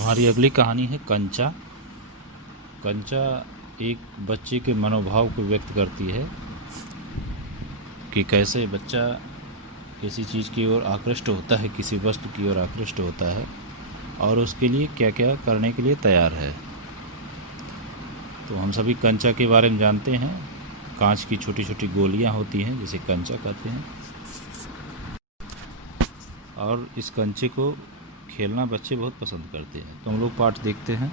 हमारी अगली कहानी है कंचा। कंचा एक बच्चे के मनोभाव को व्यक्त करती है कि कैसे बच्चा किसी चीज़ की ओर आकृष्ट होता है, किसी वस्तु की ओर आकृष्ट होता है और उसके लिए क्या क्या करने के लिए तैयार है। तो हम सभी कंचा के बारे में जानते हैं। कांच की छोटी छोटी गोलियां होती हैं जिसे कंचा कहते हैं, और इस कंचे को खेलना बच्चे बहुत पसंद करते हैं। तो हम लोग पाठ देखते हैं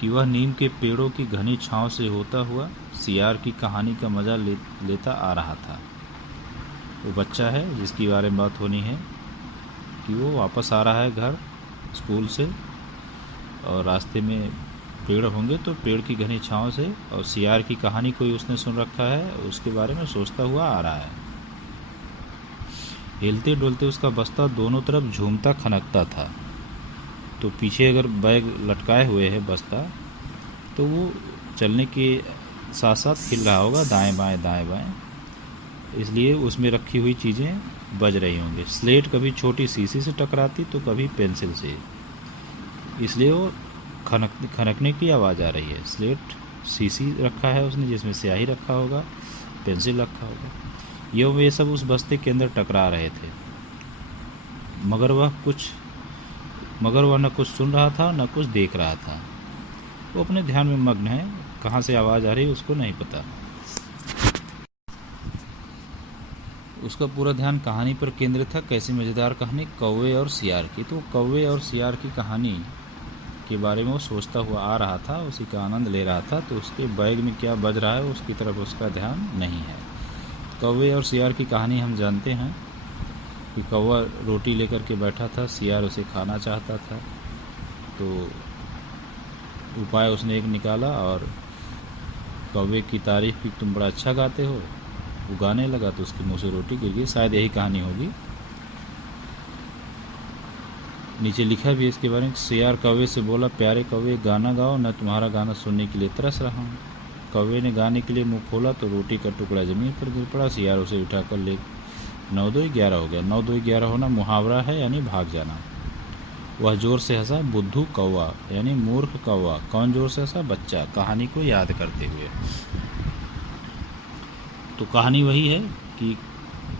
कि वह नीम के पेड़ों की घनी छांव से होता हुआ सियार की कहानी का मज़ा लेता आ रहा था। वो बच्चा है जिसकी बारे में बात होनी है कि वो वापस आ रहा है घर स्कूल से, और रास्ते में पेड़ होंगे तो पेड़ की घनी छांव से और सियार की कहानी कोई उसने सुन रखा है, उसके बारे में सोचता हुआ आ रहा है। हिलते डुलते उसका बस्ता दोनों तरफ झूमता खनकता था। तो पीछे अगर बैग लटकाए हुए है बस्ता, तो वो चलने के साथ साथ हिल रहा होगा दाएं बाएं, इसलिए उसमें रखी हुई चीज़ें बज रही होंगी। स्लेट कभी छोटी शीशी से टकराती तो कभी पेंसिल से, इसलिए वो खनकने की आवाज़ आ रही है। स्लेट शीशी रखा है उसने जिसमें स्याही रखा होगा, पेंसिल रखा होगा। ये सब उस बस्ते के अंदर टकरा रहे थे, मगर वह न कुछ सुन रहा था न कुछ देख रहा था। वो अपने ध्यान में मग्न है, कहाँ से आवाज़ आ रही है उसको नहीं पता। उसका पूरा ध्यान कहानी पर केंद्रित था। कैसी मज़ेदार कहानी, कौवे और सियार की। तो कौवे और सियार की कहानी के बारे में वो सोचता हुआ आ रहा था, उसी का आनंद ले रहा था। तो उसके बैग में क्या बज रहा है उसकी तरफ उसका ध्यान नहीं है। कौवे और सियार की कहानी हम जानते हैं कि कौवा रोटी लेकर के बैठा था, सियार उसे खाना चाहता था। तो उपाय उसने एक निकाला और कौवे की तारीफ़ की, तुम बड़ा अच्छा गाते हो। वो गाने लगा तो उसके मुंह से रोटी गिर गई। शायद यही कहानी होगी। नीचे लिखा भी इसके बारे में, सियार कौवे से बोला, प्यारे कौवे गाना गाओ, मैं तुम्हारा गाना सुनने के लिए तरस रहा हूँ। कौवे ने गाने के लिए मुंह खोला तो रोटी का टुकड़ा ज़मीन पर गिर पड़ा। सियार उसे उठाकर ले 9 2 11 हो गया। 9 2 11 होना मुहावरा है, यानी भाग जाना। वह जोर से हंसा, बुद्धू कौवा यानी मूर्ख कौवा। कौन जोर से हंसा? बच्चा, कहानी को याद करते हुए। तो कहानी वही है कि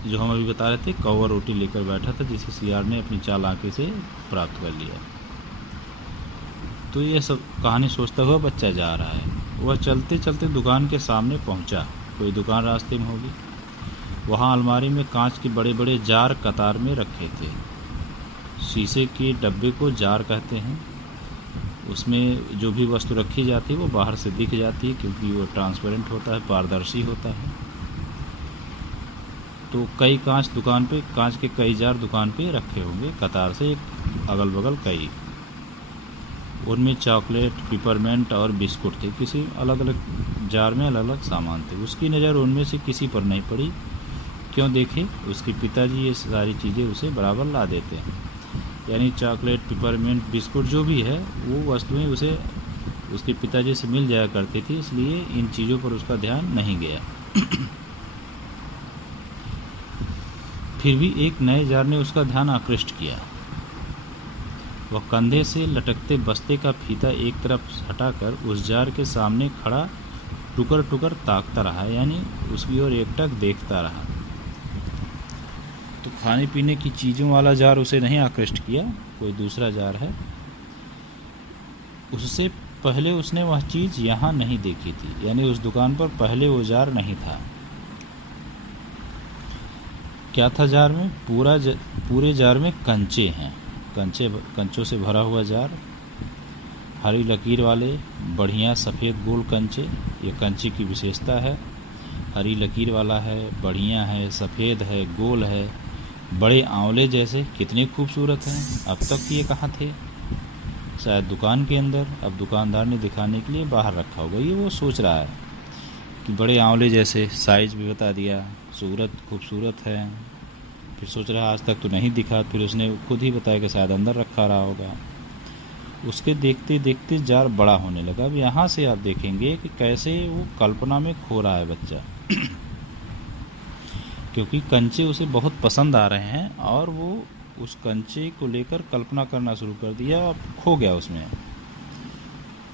जो हम अभी बता रहे थे, कौवा रोटी लेकर बैठा था जिसे सियार ने अपनी चालाकी से प्राप्त कर लिया। तो ये सब कहानी सोचता हुआ बच्चा जा रहा है। वह चलते चलते दुकान के सामने पहुंचा। कोई दुकान रास्ते में होगी। वहां अलमारी में कांच के बड़े बड़े जार कतार में रखे थे। शीशे के डब्बे को जार कहते हैं। उसमें जो भी वस्तु रखी जाती है वो बाहर से दिख जाती है, क्योंकि वो ट्रांसपेरेंट होता है, पारदर्शी होता है। तो कई कांच के कई जार दुकान पे रखे होंगे कतार से, एक अगल बगल कई। उनमें चॉकलेट, पिपरमेंट और बिस्कुट थे। किसी अलग अलग जार में अलग अलग सामान थे। उसकी नज़र उनमें से किसी पर नहीं पड़ी। क्यों देखे? उसके पिताजी ये सारी चीज़ें उसे बराबर ला देते हैं। यानी चॉकलेट, पिपरमेंट, बिस्कुट जो भी है वो वस्तुएं उसे उसके पिताजी से मिल जाया करती थी, इसलिए इन चीज़ों पर उसका ध्यान नहीं गया। फिर भी एक नए जार ने उसका ध्यान आकृष्ट किया। वह कंधे से लटकते बस्ते का फीता एक तरफ हटाकर उस जार के सामने खड़ा टुकर टुकर ताकता रहा, यानी उसकी ओर एकटक देखता रहा। तो खाने पीने की चीज़ों वाला जार उसे नहीं आकृष्ट किया, कोई दूसरा जार है। उससे पहले उसने वह चीज़ यहाँ नहीं देखी थी, यानी उस दुकान पर पहले वो जार नहीं था। क्या था जार में? पूरे जार में कंचे हैं। कंचों से भरा हुआ जार, हरी लकीर वाले बढ़िया सफ़ेद गोल कंचे। ये कंचे की विशेषता है। हरी लकीर वाला है, बढ़िया है, सफ़ेद है, गोल है, बड़े आंवले जैसे। कितने खूबसूरत हैं। अब तक ये कहाँ थे? शायद दुकान के अंदर। अब दुकानदार ने दिखाने के लिए बाहर रखा होगा। ये वो सोच रहा है कि बड़े आंवले जैसे, साइज भी बता दिया, सूरत खूबसूरत है। फिर सोच रहा आज तक तो नहीं दिखा, फिर उसने खुद ही बताया कि शायद अंदर रखा रहा होगा। उसके देखते देखते जार बड़ा होने लगा। अब यहाँ से आप देखेंगे कि कैसे वो कल्पना में खो रहा है बच्चा क्योंकि कंचे उसे बहुत पसंद आ रहे हैं और वो उस कंचे को लेकर कल्पना करना शुरू कर दिया और खो गया उसमें।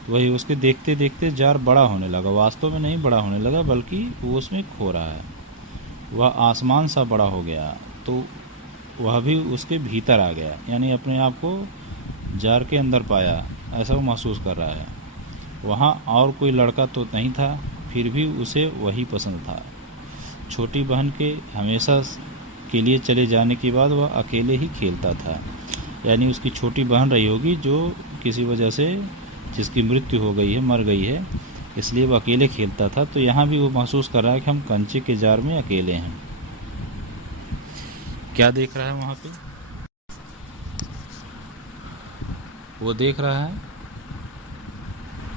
वही उसके देखते देखते जार बड़ा होने लगा, वास्तव में नहीं बड़ा होने लगा बल्कि वो उसमें खो रहा है। वह आसमान सा बड़ा हो गया तो वह भी उसके भीतर आ गया, यानी अपने आप को जार के अंदर पाया, ऐसा वो महसूस कर रहा है। वहाँ और कोई लड़का तो नहीं था, फिर भी उसे वही पसंद था। छोटी बहन के हमेशा के लिए चले जाने के बाद वह अकेले ही खेलता था, यानी उसकी छोटी बहन रही होगी जो किसी वजह से जिसकी मृत्यु हो गई है, मर गई है, इसलिए वो अकेले खेलता था। तो यहाँ भी वो महसूस कर रहा है कि हम कंचे के जार में अकेले हैं। क्या देख रहा है वहाँ पे? वो देख रहा है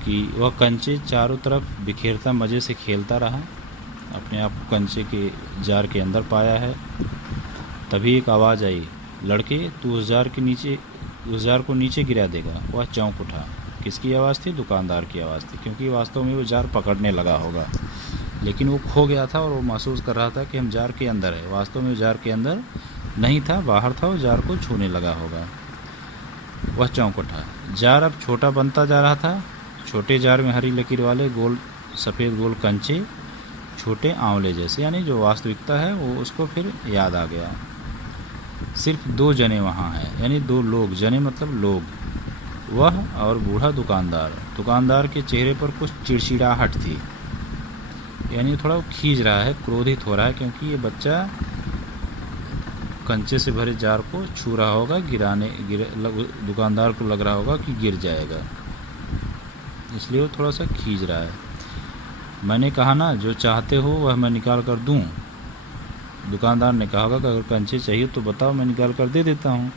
कि वह कंचे चारों तरफ बिखेरता मज़े से खेलता रहा, अपने आप को कंचे के जार के अंदर पाया है। तभी एक आवाज़ आई, लड़के तू उस जार को नीचे गिरा देगा। वह चौंक उठा। किसकी आवाज़ थी? दुकानदार की आवाज़ थी, क्योंकि वास्तव में वो जार पकड़ने लगा होगा, लेकिन वो खो गया था और वो महसूस कर रहा था कि हम जार के अंदर है। वास्तव में वो जार के अंदर नहीं था, बाहर था, वो जार को छूने लगा होगा। वह चौंक उठा। जार अब छोटा बनता जा रहा था। छोटे जार में हरी लकीर वाले गोल सफ़ेद गोल कंचे, छोटे आंवले जैसे, यानी जो वास्तविकता है वो उसको फिर याद आ गया। सिर्फ 2 जने वहाँ हैं, यानी 2 लोग, जने मतलब लोग, वह और बूढ़ा दुकानदार। दुकानदार के चेहरे पर कुछ चिड़चिड़ाहट थी, यानी थोड़ा खींच रहा है, क्रोधित हो रहा है, क्योंकि ये बच्चा कंचे से भरे जार को छू रहा होगा, दुकानदार को लग रहा होगा कि गिर जाएगा, इसलिए वो थोड़ा सा खींच रहा है। मैंने कहा ना, जो चाहते हो वह मैं निकाल कर दूं। दुकानदार ने कहा होगा कि अगर कंचे चाहिए तो बताओ, मैं निकाल कर दे देता हूं,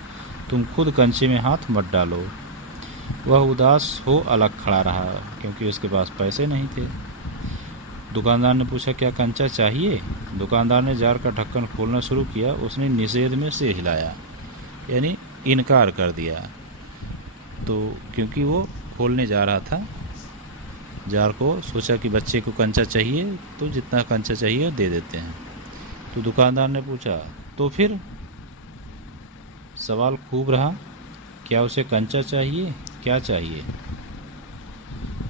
तुम खुद कंचे में हाथ मत डालो। वह उदास हो अलग खड़ा रहा, क्योंकि उसके पास पैसे नहीं थे। दुकानदार ने पूछा, क्या कंचा चाहिए? दुकानदार ने जार का ढक्कन खोलना शुरू किया। उसने निषेध में से हिलाया, यानी इनकार कर दिया। तो क्योंकि वो खोलने जा रहा था जार को, सोचा कि बच्चे को कंचा चाहिए तो जितना कंचा चाहिए दे देते हैं। तो दुकानदार ने पूछा, तो फिर? सवाल खूब रहा, क्या उसे कंचा चाहिए? क्या चाहिए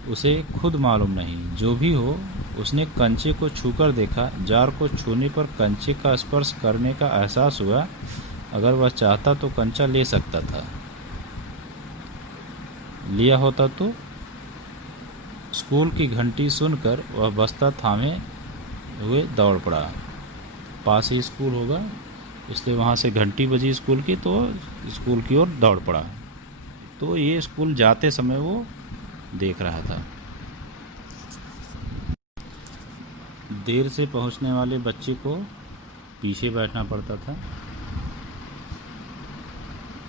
उसे खुद मालूम नहीं। जो भी हो, उसने कंचे को छूकर देखा। जार को छूने पर कंचे का स्पर्श करने का एहसास हुआ। अगर वह चाहता तो कंचा ले सकता था, लिया होता तो। स्कूल की घंटी सुनकर वह बस्ता थामे हुए दौड़ पड़ा। पास ही स्कूल होगा, इसलिए वहाँ से घंटी बजी स्कूल की, तो स्कूल की ओर दौड़ पड़ा। तो ये स्कूल जाते समय वो देख रहा था। देर से पहुँचने वाले बच्चे को पीछे बैठना पड़ता था।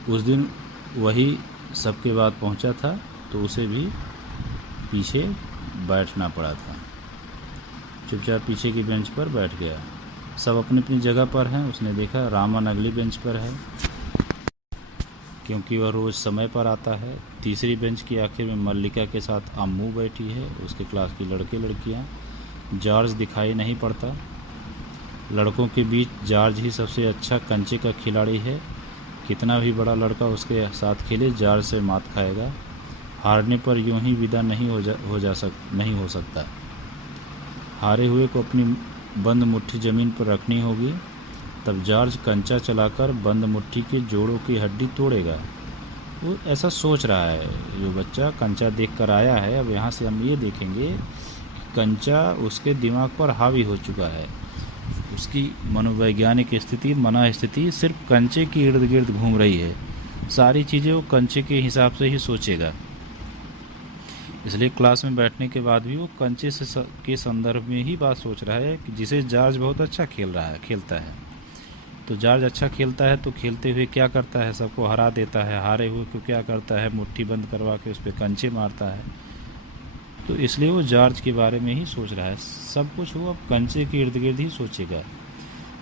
उस दिन वही सबके बाद पहुँचा था, तो उसे भी पीछे बैठना पड़ा था। चुपचाप पीछे की बेंच पर बैठ गया। सब अपनी अपनी जगह पर हैं। उसने देखा रामन अगली बेंच पर है, क्योंकि वह रोज़ समय पर आता है। तीसरी बेंच की आखिर में मल्लिका के साथ अम्मू बैठी है, उसके क्लास की लड़के लड़कियां। जॉर्ज दिखाई नहीं पड़ता। लड़कों के बीच जॉर्ज ही सबसे अच्छा कंचे का खिलाड़ी है। कितना भी बड़ा लड़का उसके साथ खेले, जॉर्ज से मात खाएगा। हारने पर यूं ही विदा नहीं हो सकता। हारे हुए को अपनी बंद मुट्ठी ज़मीन पर रखनी होगी, तब जॉर्ज कंचा चलाकर बंद मुट्ठी के जोड़ों की हड्डी तोड़ेगा। वो ऐसा सोच रहा है। जो बच्चा कंचा देख कर आया है, अब यहाँ से हम ये देखेंगे कि कंचा उसके दिमाग पर हावी हो चुका है। उसकी मनोवैज्ञानिक स्थिति, मन स्थिति सिर्फ कंचे के इर्द गिर्द घूम रही है। सारी चीज़ें वो कंचे के हिसाब से ही सोचेगा। इसलिए क्लास में बैठने के बाद भी वो कंचे के संदर्भ में ही बात सोच रहा है कि जिसे जॉर्ज बहुत अच्छा खेलता है। तो जॉर्ज अच्छा खेलता है तो खेलते हुए क्या करता है? सबको हरा देता है। हारे हुए को क्या करता है? मुट्ठी बंद करवा के उस पर कंचे मारता है। तो इसलिए वो जॉर्ज के बारे में ही सोच रहा है। सब कुछ वो अब कंचे के इर्द गिर्द ही सोचेगा।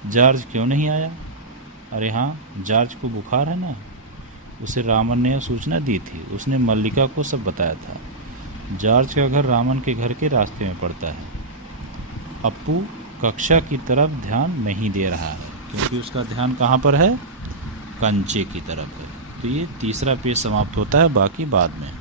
जॉर्ज क्यों नहीं आया? अरे हाँ, जॉर्ज को बुखार है ना। उसे रामन ने सूचना दी थी। उसने मल्लिका को सब बताया था। जॉर्ज का घर रामन के घर के रास्ते में पड़ता है। अप्पू कक्षा की तरफ ध्यान नहीं दे रहा है, क्योंकि उसका ध्यान कहाँ पर है? कंचे की तरफ है। तो ये तीसरा पेज समाप्त होता है, बाकी बाद में।